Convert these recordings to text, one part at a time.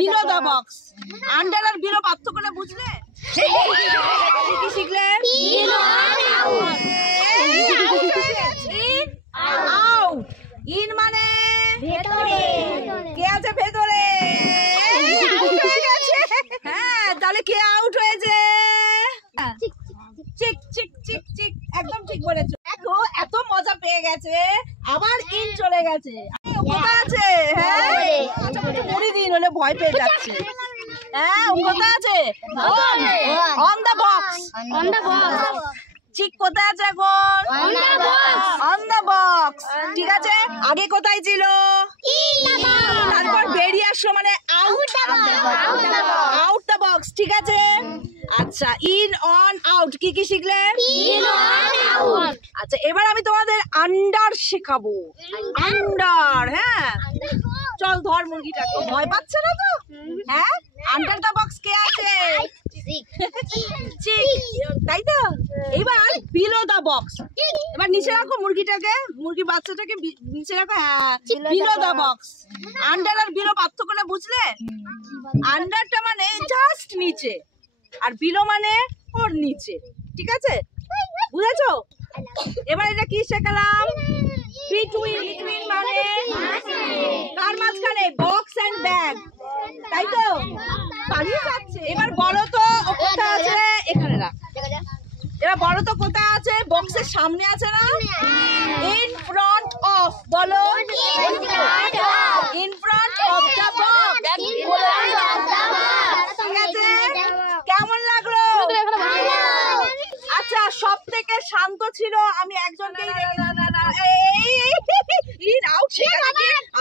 Below the box. Under আর below পার্থক্যটা বুঝলে? কি শিখলে? আউট। ইন মানে কে আছে ভেতরে? হ্যাঁ, তাহলে কে আউট হয়েছে? চিক চিক চিক চিক, একদম ঠিক বলেছো। দেখো এত মজা পেয়ে গেছে, আবার ইন চলে গেছে। কোথায় আছে? হ্যাঁ, মুড়ি দিন হলে ভয় পেয়ে যাচ্ছে। হ্যাঁ, ও কোথায় আছে? On the box. চিক কোথায় আছে এখন? On the box. ঠিক আছে, আগে কোথায় ছিল? তারপর বেরিয়ে আসলো মানে আউট দা বক্স। ঠিক আছে, আচ্ছা ইন অন আউট কি কি শিখলে? আচ্ছা, এবার আমি তোমাদের আন্ডার শেখাবো। আন্ডার, হ্যাঁ চল ধর মুরগিটাকে। ভয় পাচ্ছে না তো? হ্যাঁ, আন্ডার দা বক্স কে আছে? তাই তো। এবার বিলো দা বক্স। এবার নিচে রাখো মুরগিটাকে, মুরগি বাচ্চাটাকে নিচে রাখো। হ্যাঁ, বিলো দা বক্স। আন্ডার আর বিলো পার্থক্যটা বুঝলে? আন্ডারটা মানে জাস্ট নিচে, আর বিলো মানে ওর নিচে। ঠিক আছে, বুঝেছো? এবার এটা কি শেখালাম? বিটুইন। বিটুইন মানে কার মাঝখানে? বক্স এন্ড ব্যাগ, তাই তো। পালিয়ে যাচ্ছে। এবার বলো তো ও কোথায় আছে? এখানে রাখ। এবার বলো তো কোথায় আছে? বক্সের সামনে আছে না? In front of. বলো, in front of the box. ঠিক আছে, কেমন লাগলো? আচ্ছা, সব থেকে শান্ত ছিল আমি একজনকেই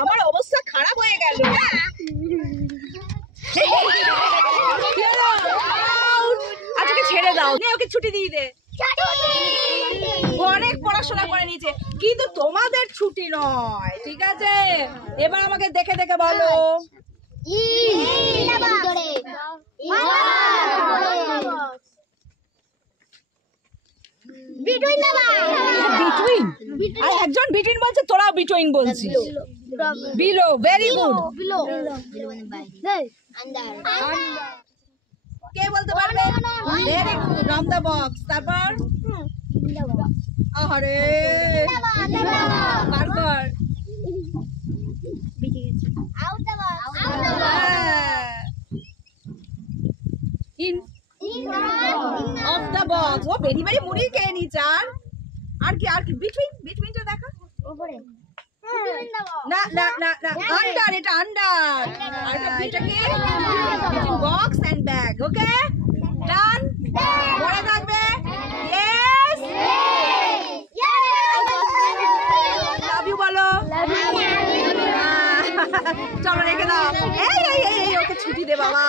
আমার অবস্থা খারাপ হয়ে গেল। আজকে ছেড়ে দাও, ওকে ছুটি দিয়ে দে। অনেক পড়াশোনা করে নিয়েছে, কিন্তু তোমাদের ছুটি নয়। ঠিক আছে, এবার আমাকে দেখে দেখে বলো। একজন বিটুইন বলছে, তোরাও বিটুইন বলছিস। Below, very good. কে বলতে পারবে? Very good, on the box. তারপর আরে তারপর ইন অফ দ্য বক্স। ও বেরি বেরি মুড়ি খেয়ে নিচ্ছে। আর কি? আর কি? বিটুইন। বিটুইনটা দেখা। না না না না, আন্ডার। এটা আন্ডার। আর এটা কি? Between box and bag. Okay, done. মনে থাকবে? ইয়েস। লাভ ইউ বলো। চলো রেখে দাও। এই ওকে ছুটি দে বাবা।